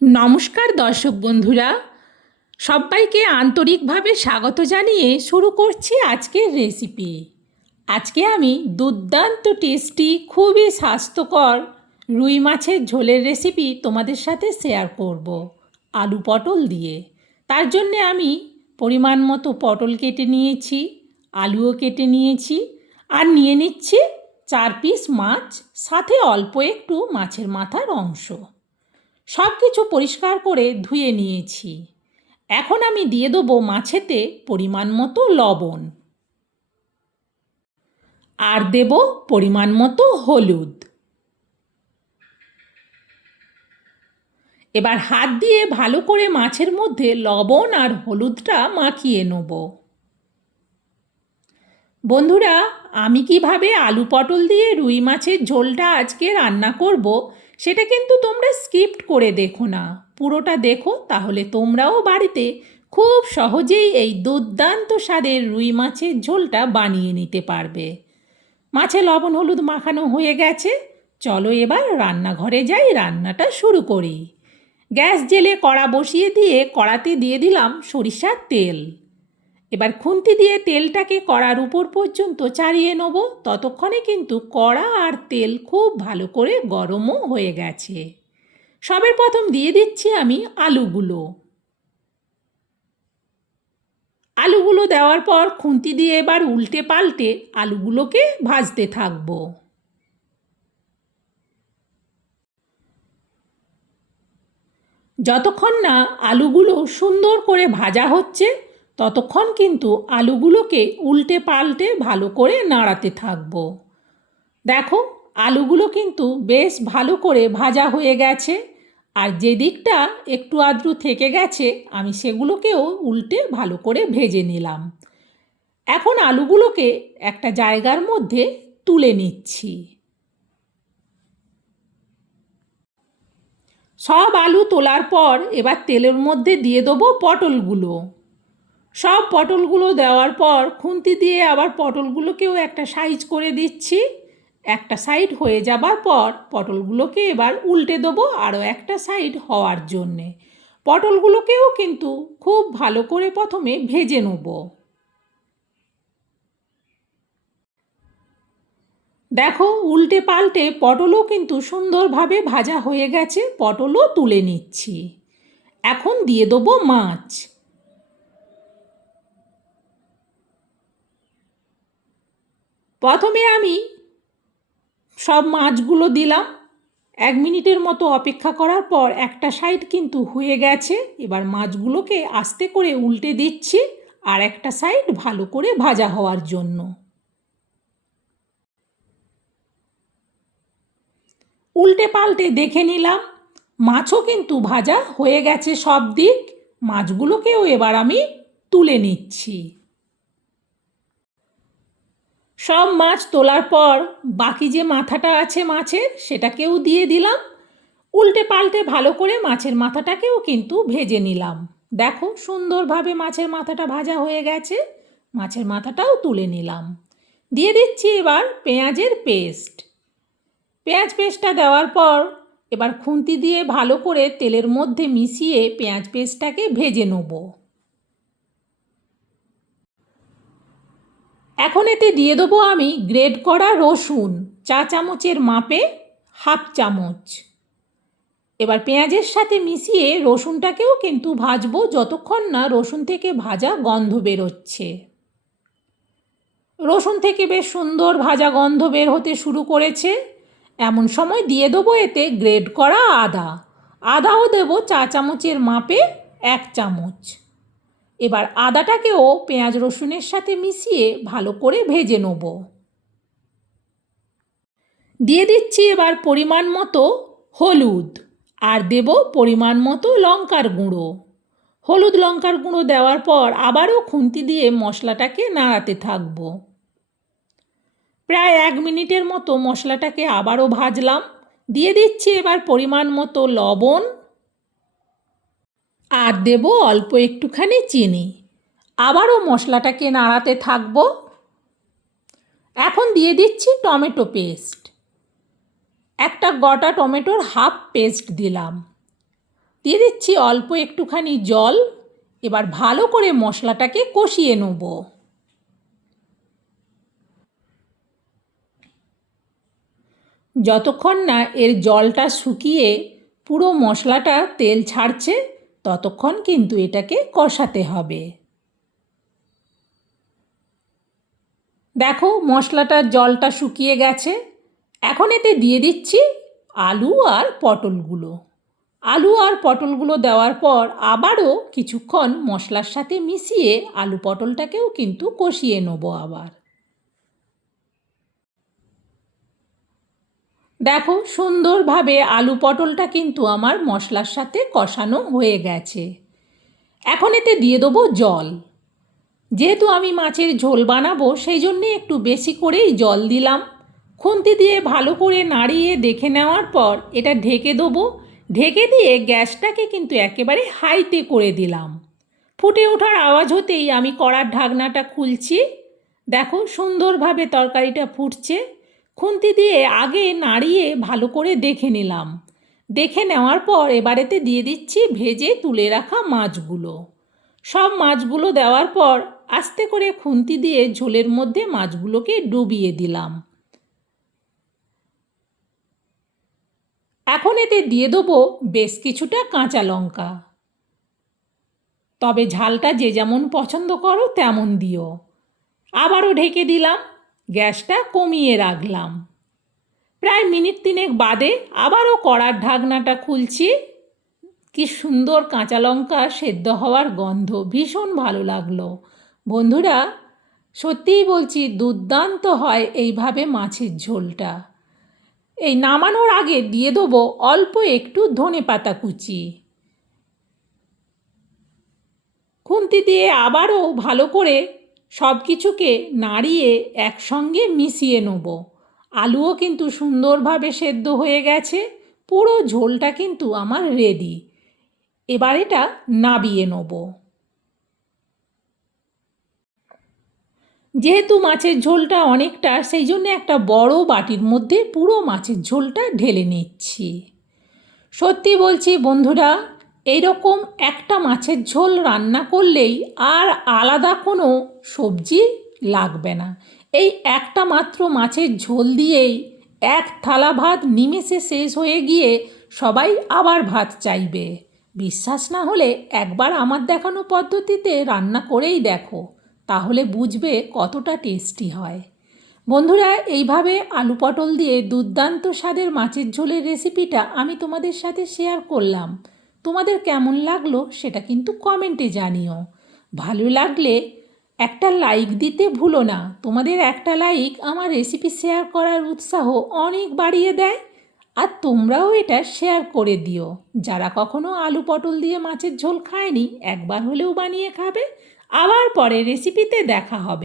নমস্কার দর্শক বন্ধুরা, সবাইকে আন্তরিকভাবে স্বাগত জানিয়ে শুরু করছি আজকের রেসিপি। আজকে আমি দুর্দান্ত টেস্টি, খুবই স্বাস্থ্যকর রুই মাছের ঝোলের রেসিপি তোমাদের সাথে শেয়ার করব আলু পটল দিয়ে। তার জন্যে আমি পরিমাণ মতো পটল কেটে নিয়েছি, আলুও কেটে নিয়েছি, আর নিয়ে নিচ্ছি 4 পিস মাছ, সাথে অল্প একটু মাছের মাথার অংশ। সব কিছু পরিষ্কার করে ধুয়ে নিয়েছি। এখন আমি দিয়ে দেবো মাছেতে পরিমাণ মতো লবণ, আর দেব পরিমাণ মতো হলুদ। এবার হাত দিয়ে ভালো করে মাছের মধ্যে লবণ আর হলুদটা মাখিয়ে নেব। বন্ধুরা, আমি কিভাবে আলু পটল দিয়ে রুই মাছের ঝোলটা আজকে রান্না করব সেটা কিন্তু তোমরা স্কিপ্ট করে দেখো না, পুরোটা দেখো, তাহলে তোমরাও বাড়িতে খুব সহজেই এই দুর্দান্ত স্বাদের রুই মাছের ঝোলটা বানিয়ে নিতে পারবে। মাছে লবণ হলুদ মাখানো হয়ে গেছে, চলো এবার রান্নাঘরে যাই, রান্নাটা শুরু করি। গ্যাস জেলে কড়া বসিয়ে দিয়ে কড়াতে দিয়ে দিলাম সরিষার তেল। এবার খুন্তি দিয়ে তেলটাকে কড়ার উপর পর্যন্ত চাড়িয়ে নেব। ততক্ষণে কিন্তু কড়া আর তেল খুব ভালো করে গরমও হয়ে গেছে। সবের প্রথম দিয়ে দিচ্ছি আমি আলুগুলো। আলুগুলো দেওয়ার পর খুন্তি দিয়ে এবার উল্টে পাল্টে আলুগুলোকে ভাজতে থাকবো। যতক্ষণ না আলুগুলো সুন্দর করে ভাজা হচ্ছে ততক্ষণ কিন্তু আলুগুলোকে উল্টে পাল্টে ভালো করে নাড়াতে থাকবো। দেখো, আলুগুলো কিন্তু বেশ ভালো করে ভাজা হয়ে গেছে, আর যে দিকটা একটু আধটু থেকে গেছে আমি সেগুলোকেও উল্টে ভালো করে ভেজে নিলাম। এখন আলুগুলোকে একটা জায়গার মধ্যে তুলে নিচ্ছি। সব আলু তোলার পর এবার তেলের মধ্যে দিয়ে দেবো পটলগুলো। সব পটলগুলো দেওয়ার পর খুন্তি দিয়ে আবার পটলগুলোকেও একটা সাইজ করে দিচ্ছি। একটা সাইড হয়ে যাবার পর পটলগুলোকে এবার উল্টে দেবো আরও একটা সাইড হওয়ার জন্যে। পটলগুলোকেও কিন্তু খুব ভালো করে প্রথমে ভেজে নেব। দেখো, উল্টে পাল্টে পটলও কিন্তু সুন্দরভাবে ভাজা হয়ে গেছে, পটলও তুলে নিচ্ছি। এখন দিয়ে দেবো মাছ। প্রথমে আমি সব মাছগুলো দিলাম। 1 মিনিটের মতো অপেক্ষা করার পর একটা সাইড কিন্তু হয়ে গেছে। এবার মাছগুলোকে আস্তে করে উল্টে দিচ্ছি আর একটা সাইড ভালো করে ভাজা হওয়ার জন্য। উল্টে পাল্টে দেখে নিলাম মাছও কিন্তু ভাজা হয়ে গেছে সব দিক। মাছগুলোকেও এবার আমি তুলে নিচ্ছি। সব মাছ তোলার পর বাকি যে মাথাটা আছে মাছের সেটাকেও দিয়ে দিলাম। উল্টে পাল্টে ভালো করে মাছের মাথাটাকেও কিন্তু ভেজে নিলাম। দেখো, সুন্দরভাবে মাছের মাথাটা ভাজা হয়ে গেছে। মাছের মাথাটাও তুলে নিলাম। দিয়ে দিচ্ছি এবার পেঁয়াজের পেস্ট। পেঁয়াজ পেস্টটা দেওয়ার পর এবার খুন্তি দিয়ে ভালো করে তেলের মধ্যে মিশিয়ে পেঁয়াজ পেস্টটাকে ভেজে নেব। এখন এতে দিয়ে দেবো আমি গ্রেট করা রসুন, 1 চা চামচের মাপে 1/2 চামচ। এবার পেঁয়াজের সাথে মিশিয়ে রসুনটাকেও কিন্তু ভাজবো যতক্ষণ না রসুন থেকে ভাজা গন্ধ বেরোচ্ছে। রসুন থেকে বেশ সুন্দর ভাজা গন্ধ বের হতে শুরু করেছে। এমন সময় দিয়ে দেবো এতে গ্রেট করা আদা। আদাও দেবো 1 চা চামচের মাপে 1 চামচ। এবার আদাটাকেও পেঁয়াজ রসুনের সাথে মিশিয়ে ভালো করে ভেজে নেব। দিয়ে দিচ্ছি এবার পরিমাণ মতো হলুদ, আর দেব পরিমাণ মতো লঙ্কার গুঁড়ো। হলুদ লঙ্কার গুঁড়ো দেওয়ার পর আবারও খুন্তি দিয়ে মশলাটাকে নাড়াতে থাকব। প্রায় 1 মিনিটের মতো মশলাটাকে আবারও ভাজলাম। দিয়ে দিচ্ছি এবার পরিমাণ মতো লবণ, আর দেব অল্প একটুখানি চিনি। আবারও মশলাটাকে নাড়াতে থাকব। এখন দিয়ে দিচ্ছি টমেটো পেস্ট। একটা গোটা টমেটোর হাফ পেস্ট দিলাম। দিয়ে দিচ্ছি অল্প একটুখানি জল। এবার ভালো করে মশলাটাকে কষিয়ে নেব। যতক্ষণ না এর জলটা শুকিয়ে পুরো মশলাটা তেল ছাড়ছে ততক্ষণ কিন্তু এটাকে কষাতে হবে। দেখো মশলাটার জলটা শুকিয়ে গেছে। এখন এতে দিয়ে দিচ্ছি আলু আর পটলগুলো। আলু আর পটলগুলো দেওয়ার পর আবারও কিছুক্ষণ মশলার সাথে মিশিয়ে আলু পটলটাকেও কিন্তু কষিয়ে নেব আবার। দেখো সুন্দরভাবে আলু পটলটা কিন্তু আমার মশলার সাথে কষানো হয়ে গেছে। এখন এতে দিয়ে দেবো জল। যেহেতু আমি মাছের ঝোল বানাবো সেই জন্যে একটু বেশি করেই জল দিলাম। খুন্তি দিয়ে ভালো করে নাড়িয়ে দেখে নেওয়ার পর এটা ঢেকে দেবো। ঢেকে দিয়ে গ্যাসটাকে কিন্তু একেবারে হাইতে করে দিলাম। ফুটে ওঠার আওয়াজ হতেই আমি কড়ার ঢাকনাটা খুলছি। দেখো সুন্দরভাবে তরকারিটা ফুটছে। খুন্তি দিয়ে আগে নাড়িয়ে ভালো করে দেখে নিলাম। দেখে নেওয়ার পর এবারেতে দিয়ে দিচ্ছি ভেজে তুলে রাখা মাছগুলো। সব মাছগুলো দেওয়ার পর আস্তে করে খুন্তি দিয়ে ঝোলের মধ্যে মাছগুলোকে ডুবিয়ে দিলাম। এখন এতে দিয়ে দেবো বেশ কিছুটা কাঁচা লঙ্কা। তবে ঝালটা যে যেমন পছন্দ করো তেমন দিও। আবারও ঢেকে দিলাম, গ্যাসটা কমিয়ে রাখলাম। প্রায় মিনিট 3 বাদে আবারও কড়ার ঢাকনাটা খুলছি। কি সুন্দর কাঁচা লঙ্কা সেদ্ধ হওয়ার গন্ধ, ভীষণ ভালো লাগলো। বন্ধুরা সত্যিই বলছি দুর্দান্ত হয় এইভাবে মাছের ঝোলটা। এই নামানোর আগে দিয়ে দেবো অল্প একটু ধনেপাতা কুচি। খুন্তি দিয়ে আবারও ভালো করে সব কিছুকে নাড়িয়ে একসঙ্গে মিশিয়ে নেব। আলুও কিন্তু সুন্দরভাবে সেদ্ধ হয়ে গেছে। পুরো ঝোলটা কিন্তু আমার রেডি। এবার এটা নাবিয়ে নেব। যেহেতু মাছের ঝোলটা অনেকটা সেই জন্য একটা বড় বাটির মধ্যে পুরো মাছের ঝোলটা ঢেলে নিচ্ছি। সত্যি বলছি বন্ধুরা, এইরকম একটা মাছের ঝোল রান্না করলেই আর আলাদা কোনো সবজি লাগবে না। এই একটা মাত্র মাছের ঝোল দিয়েই এক থালা ভাত নিমেষে শেষ হয়ে গিয়ে সবাই আবার ভাত চাইবে। বিশ্বাস না হলে একবার আমার দেখানো পদ্ধতিতে রান্না করেই দেখো, তাহলে বুঝবে কতটা টেস্টি হয়। বন্ধুরা এইভাবে আলু পটল দিয়ে দুর্দান্ত স্বাদের মাছের ঝোলের রেসিপিটা আমি তোমাদের সাথে শেয়ার করলাম। তোমাদের কেমন লাগলো সেটা কিন্তু কমেন্টে জানিও। ভালো লাগলে একটা লাইক দিতে ভুলো না। তোমাদের একটা লাইক আমার রেসিপি শেয়ার করার উৎসাহ অনেক বাড়িয়ে দেয়। আর তোমরাও এটা শেয়ার করে দিও। যারা কখনো আলু পটল দিয়ে মাছের ঝোল খায়নি একবার হলেও বানিয়ে খাবে। আবার পরে রেসিপিতে দেখা হবে।